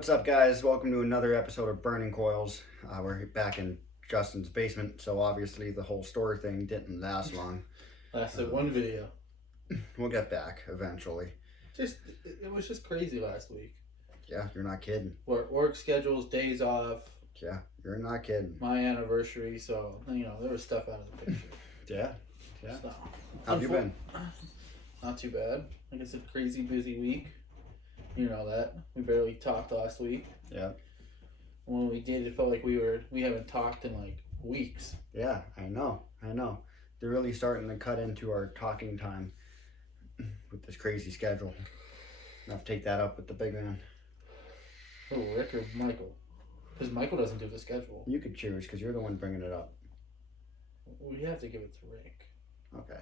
What's up, guys? Welcome to another episode of Burning Coils. We're back in Justin's basement, so obviously the whole store thing didn't last long. Lasted one video. We'll get back eventually. It was just crazy last week. Yeah, you're not kidding. Work schedules, days off. Yeah, you're not kidding. My anniversary, so there was stuff out of the picture. Yeah. So, How have you been? Not too bad. Like I said, crazy busy week. You know that. We barely talked last week. Yeah. When we did, it felt like we haven't talked in like weeks. Yeah, I know. They're really starting to cut into our talking time with this crazy schedule. I'll have to take that up with the big man. Oh, Rick or Michael? Because Michael doesn't do the schedule. You could choose because you're the one bringing it up. We have to give it to Rick. Okay.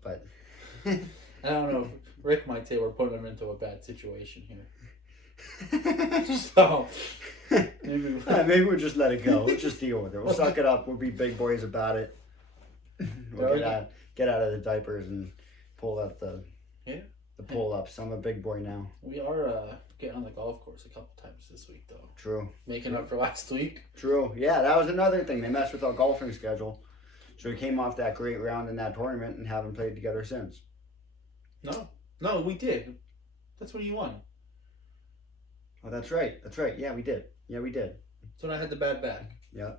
But... I don't know. Rick might say we're putting him into a bad situation here. So maybe we'll just let it go. We'll just deal with it. We'll suck it up. We'll be big boys about it. We'll get out of the diapers and pull out the pull-ups. I'm a big boy now. We are getting on the golf course a couple times this week, though. True. Making up for last week. True. Yeah, that was another thing. They messed with our golfing schedule. So we came off that great round in that tournament and haven't played together since. No, we did. That's when you won. Oh, that's right. Yeah, we did. That's when I had the bad back. Yeah,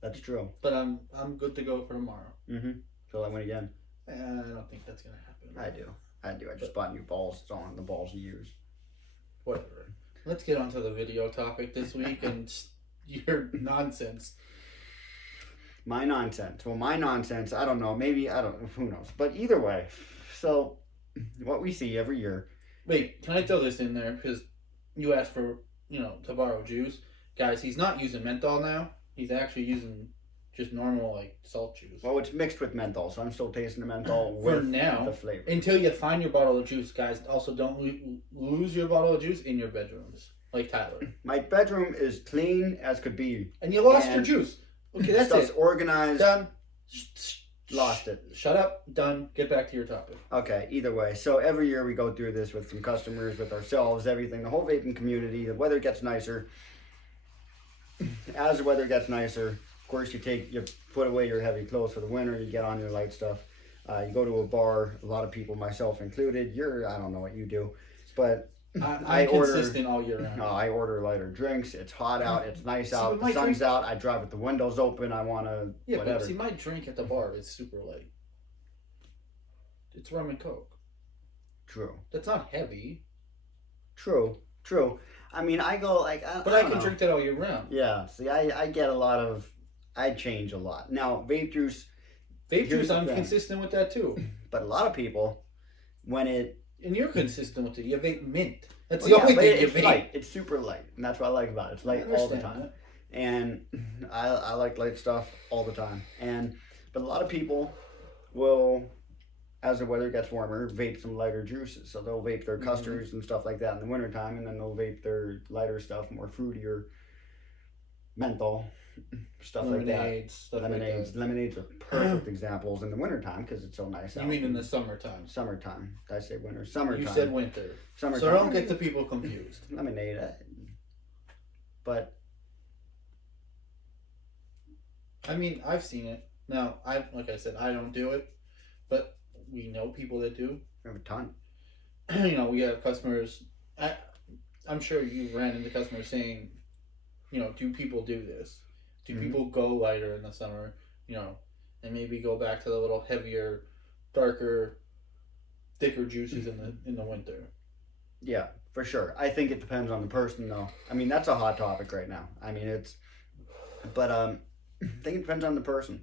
that's true. But I'm good to go for tomorrow. Mm-hmm. So I win again. I don't think that's gonna happen. I do. I just bought new balls. It's on the balls you use. Whatever. Let's get onto the video topic this week and your nonsense. My nonsense. Well, my nonsense, I don't know. Maybe, I don't know. Who knows? But either way, so what we see every year. Wait, can I throw this in there? Because you asked for, to borrow juice. Guys, he's not using menthol now. He's actually using just normal, like, salt juice. Well, it's mixed with menthol, so I'm still tasting the menthol for with now, the flavor. Until you find your bottle of juice, guys. Also, don't lose your bottle of juice in your bedrooms, like Tyler. My bedroom is clean as could be. And you lost your juice. Okay, that's stuff's it. Organized. Done. Lost it. Shut up. Done. Get back to your topic. Okay, either way. So every year we go through this with some customers, with ourselves, everything. The whole vaping community. The weather gets nicer. As the weather gets nicer, of course you put away your heavy clothes for the winter. You get on your light stuff. You go to a bar. A lot of people, myself included. I don't know what you do, but... I'm consistent all year round. I order lighter drinks. It's hot out. It's nice out. The sun's out. I drive with the windows open. I want to whatever. But see, my drink at the bar is super light. It's rum and coke. True. That's not heavy. True. I mean, I go like... But I can drink that all year round. Yeah. See, I get a lot of... I change a lot. Now, vape juice... I'm consistent with that too. But a lot of people, when it... And you're consistent with it. You vape mint. That's the only thing you vape. Light. It's super light. And that's what I like about it. It's light all the time. That. And I like light stuff all the time. But a lot of people will, as the weather gets warmer, vape some lighter juices. So they'll vape their custards and stuff like that in the wintertime. And then they'll vape their lighter stuff, more fruitier menthol. Stuff Lemonades, like that. Lemonades are perfect examples in the wintertime because it's so nice out. You mean in the summertime? Summertime. Did I say winter? Summertime. You said winter. Summertime. So don't get the people confused. Lemonade. But. I mean, I've seen it. Now, like I said, I don't do it. But we know people that do. We have a ton. We have customers. I'm sure you ran into customers saying, do people do this? Do people go lighter in the summer, and maybe go back to the little heavier, darker, thicker juices in the winter? Yeah, for sure. I think it depends on the person, though. I mean, that's a hot topic right now. I mean, but I think it depends on the person.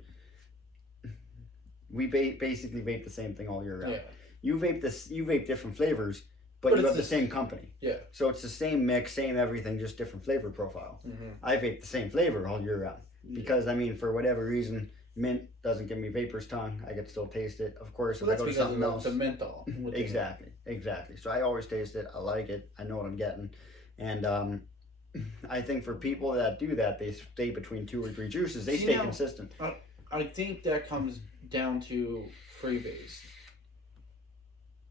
We basically vape the same thing all year round. Yeah. You vape different flavors, but you have the same company. Yeah. So it's the same mix, same everything, just different flavor profile. Mm-hmm. I vape the same flavor all year round because, I mean, for whatever reason, mint doesn't give me vapor's tongue. I can still taste it. Of course, if I go to something else. The menthol. Exactly. So I always taste it. I like it. I know what I'm getting. And I think for people that do that, they stay between 2 or 3 juices. They stay consistent. I think that comes down to freebase.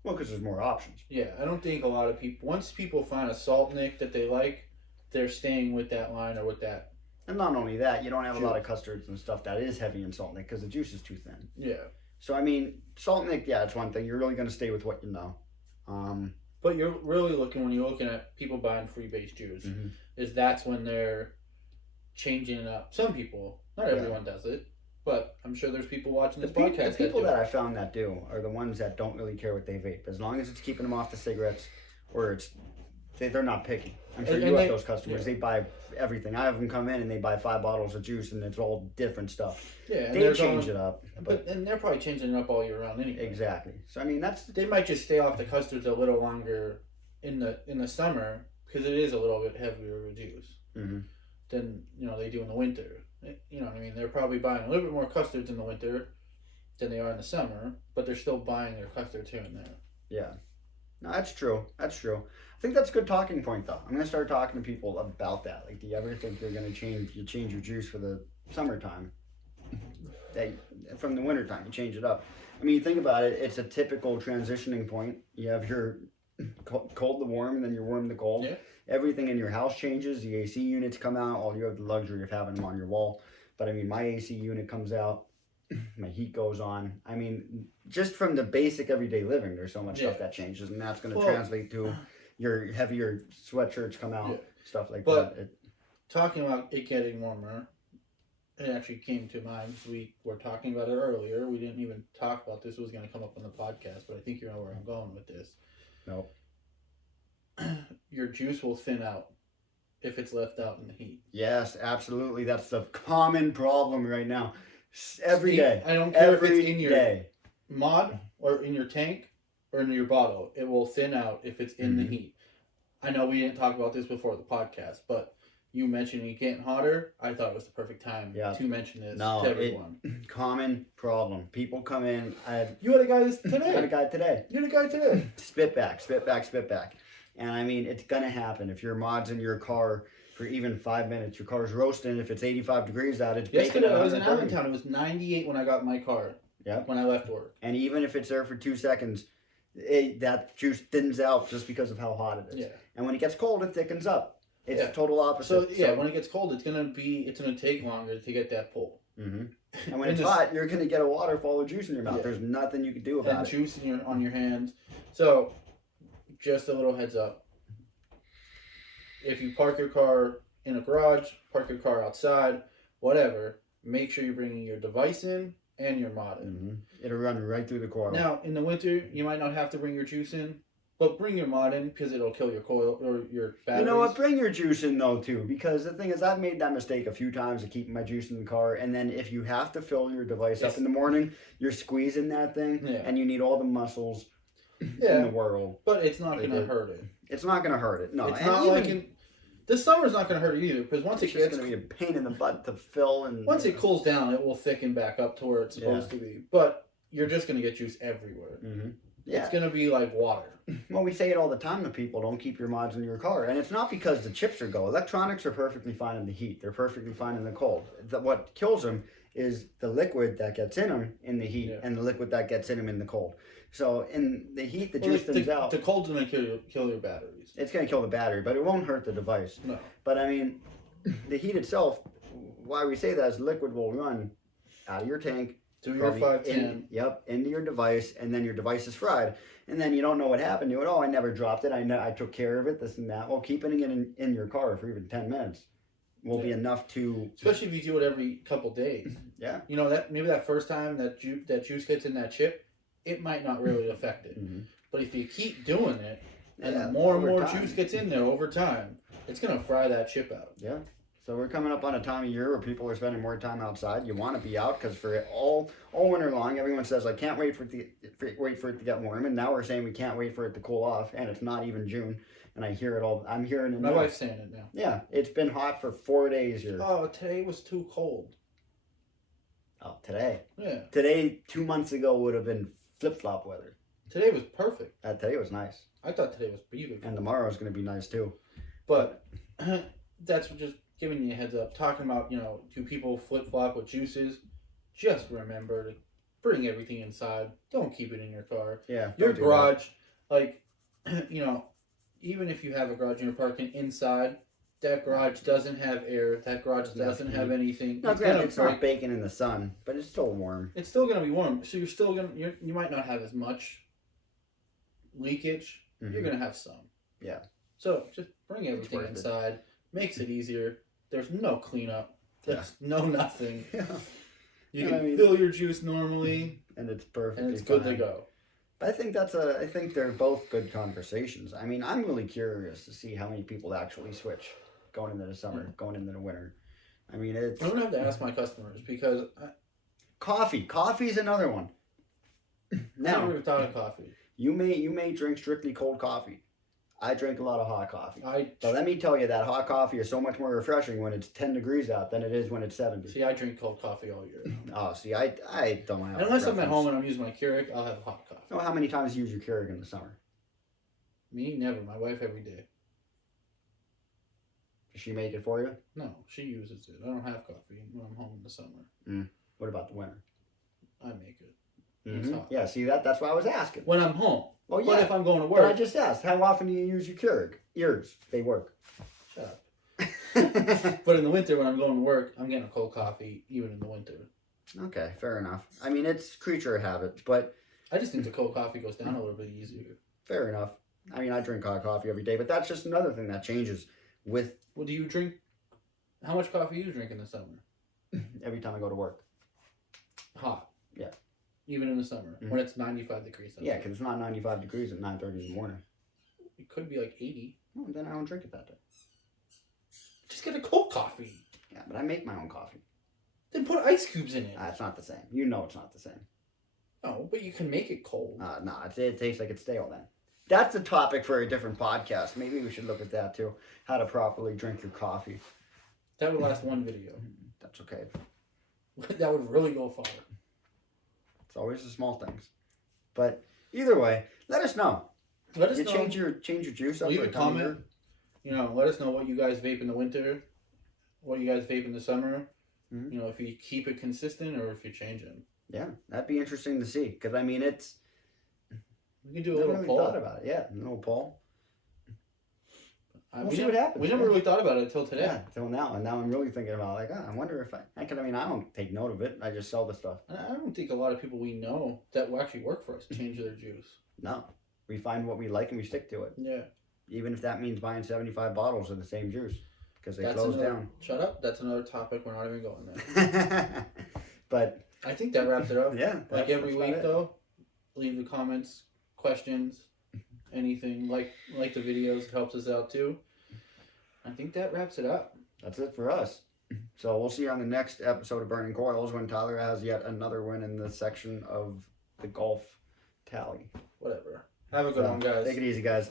Well, because there's more options. Yeah, I don't think a lot of people, once people find a salt nick that they like, they're staying with that line or with that. And not only that, you don't have Juice. a lot of custards and stuff that is heavy in salt nick because the juice is too thin. Yeah. So, I mean, salt nick, yeah, it's one thing. You're really going to stay with what you know. But you're really looking, when you're looking at people buying free-base juice, is that's when they're changing it up. Some people, not everyone does it, but I'm sure there's people watching this podcast. The people that I found that do are the ones that don't really care what they vape. As long as it's keeping them off the cigarettes or they're not picky. I'm sure you have those customers. Yeah. They buy everything. I have them come in and they buy 5 bottles of juice and it's all different stuff. Yeah, they change it up. And they're probably changing it up all year round anyway. Exactly. So I mean, they might just stay off the custards a little longer in the summer because it is a little bit heavier of a juice than they do in the winter. You know what I mean? They're probably buying a little bit more custards in the winter than they are in the summer, but they're still buying their custards here and there. Yeah. No, that's true. That's true. I think that's a good talking point, though. I'm going to start talking to people about that. Like, do you ever think you're going to change your juice for the summertime? From the wintertime, you change it up. I mean, you think about it, it's a typical transitioning point. You have your cold to warm, and then your warm to cold. Yeah. Everything in your house changes. The AC units come out. All you have the luxury of having them on your wall. But, I mean, my AC unit comes out. My heat goes on. I mean, just from the basic everyday living, there's so much stuff that changes, and that's going to translate to your heavier sweatshirts come out, stuff like that. Talking about it getting warmer, it actually came to mind. We were talking about it earlier. We didn't even talk about this. It was going to come up on the podcast, but I think you know where I'm going with this. Nope. Your juice will thin out if it's left out in the heat. Yes, absolutely. That's the common problem right now. Every day. I don't care if it's in your mod or in your tank or in your bottle. It will thin out if it's in the heat. I know we didn't talk about this before the podcast, but you mentioned it getting hotter. I thought it was the perfect time to mention this to everyone. Common problem. People come in. You had a guy today. I had a guy today. You had a guy today. Spit back. And I mean, it's going to happen. If your mod's in your car for even 5 minutes, your car's roasting. If it's 85 degrees out, it's baking. Yesterday I was in Allentown. It was 98 when I got in my car. Yeah. When I left work. And even if it's there for 2 seconds, that juice thins out just because of how hot it is. Yeah. And when it gets cold, it thickens up. It's total opposite. So when it gets cold, it's gonna take longer to get that pull. Mm-hmm. And when it's hot, you're gonna get a waterfall of juice in your mouth. Yeah. There's nothing you can do about it. And juice on your hands. So, just a little heads up. If you park your car in a garage, park your car outside, whatever, make sure you're bringing your device in and your mod in. Mm-hmm. It'll run right through the coil. Now, in the winter, you might not have to bring your juice in, but bring your mod in because it'll kill your coil or your batteries. You know what? Bring your juice in, though, too, because the thing is, I've made that mistake a few times of keeping my juice in the car, and then if you have to fill your device up in the morning, you're squeezing that thing, and you need all the muscles in the world. But it's not going to hurt it. It's not going to hurt it. No, it's not like this summer's not going to hurt it either because once it gets, it's going to be a pain in the butt to fill, and once it cools down, it will thicken back up to where it's supposed to be. But you're just going to get juice everywhere. Mm-hmm. Yeah. It's going to be like water. Well, we say it all the time to people, don't keep your mods in your car. And it's not because the chips are go. Electronics are perfectly fine in the heat. They're perfectly fine in the cold. What kills them is the liquid that gets in them in the heat and the liquid that gets in them in the cold. So in the heat, the juice thins out. The cold's going to kill your batteries. It's going to kill the battery, but it won't hurt the device. No. But I mean, the heat itself, why we say that is liquid will run out of your tank. To your 510. Into your device, and then your device is fried. And then you don't know what happened to it. Oh, I never dropped it. I took care of it, this and that. Well, keeping it in your car for even 10 minutes will be enough to... Especially if you do it every couple days. Yeah. You know, that maybe that first time that juice gets in that chip, it might not really affect it. Mm-hmm. But if you keep doing it, and more and more juice gets in there over time, it's going to fry that chip out. Yeah. So we're coming up on a time of year where people are spending more time outside. You want to be out because for all winter long, everyone says, I can't wait for it to get warm. And now we're saying we can't wait for it to cool off. And it's not even June. And I hear it all. I'm hearing it now. My wife's saying it now. Yeah. It's been hot for 4 days here. Oh, today was too cold. Oh, today? Yeah. Today, 2 months ago, would have been flip-flop weather. Today was perfect. Today was nice. I thought today was beautiful. And tomorrow is going to be nice, too. But that's just... giving you a heads up, talking about, do people flip-flop with juices? Just remember to bring everything inside. Don't keep it in your car. Yeah. Your don't do garage, like, even if you have a garage and you're parking inside, that garage doesn't have air. That garage doesn't have anything. No, granted, it's not baking in the sun, but it's still warm. It's still gonna be warm, so you might not have as much leakage. Mm-hmm. You're gonna have some. Yeah. So just bring everything inside. Makes it easier. There's no cleanup. There's no nothing. Yeah. You can fill your juice normally, and it's perfect. And it's good to go. I think I think they're both good conversations. I mean, I'm really curious to see how many people actually switch going into the summer, going into the winter. I mean, it's... I'm going to have to ask my customers because... Coffee. Coffee's another one. Now, I never even thought of coffee. You may drink strictly cold coffee. I drink a lot of hot coffee. But let me tell you that hot coffee is so much more refreshing when it's 10 degrees out than it is when it's 70. See, I drink cold coffee all year. Oh, see, I don't have... Unless I'm at home and I'm using my Keurig, I'll have hot coffee. Oh, how many times do you use your Keurig in the summer? Me, never. My wife, every day. Does she make it for you? No, she uses it. I don't have coffee when I'm home in the summer. What about the winter? I make it. Mm-hmm. It's hot. Yeah, see, that's why I was asking. When I'm home. Well, yeah. But if I'm going to work... But I just asked, how often do you use your Keurig? Yours. They work. Shut up. But in the winter, when I'm going to work, I'm getting a cold coffee, even in the winter. Okay, fair enough. I mean, it's creature of habit, but... I just think the cold coffee goes down a little bit easier. Fair enough. I mean, I drink hot coffee every day, but that's just another thing that changes with... Well, do you drink... How much coffee do you drink in the summer? Every time I go to work. Hot. Yeah. Even in the summer, when it's 95 degrees. Yeah, because it's not 95 degrees at 9:30 in the morning. It could be like 80. Well, then I don't drink it that day. Just get a cold coffee. Yeah, but I make my own coffee. Then put ice cubes in it. It's not the same. You know it's not the same. No, but you can make it cold. It tastes like it's stale then. That's a topic for a different podcast. Maybe we should look at that too. How to properly drink your coffee. That would last one video. That's okay. That would really go far. It's always the small things. But either way, let us know. Let us know. Change your juice up. Leave a comment. Let us know what you guys vape in the winter, what you guys vape in the summer. Mm-hmm. If you keep it consistent or if you change it. Yeah, that'd be interesting to see. Because I mean, it's... We can do a little poll. Thought about it. Yeah, a little poll. We'll see what happens. We never really thought about it until today. Yeah, until now. And now I'm really thinking about I wonder if I don't take note of it. I just sell the stuff. I don't think a lot of people we know that will actually work for us change their juice. No. We find what we like and we stick to it. Yeah. Even if that means buying 75 bottles of the same juice. Because they close down. Shut up. That's another topic. We're not even going there. But I think that wraps it up. Yeah. Like every week, though, leave the comments, questions, anything. Like the videos. It helps us out, too. I think that wraps it up. That's it for us. So we'll see you on the next episode of Burning Coils when Tyler has yet another win in the section of the golf tally. Whatever. Have a good one, guys. Take it easy, guys.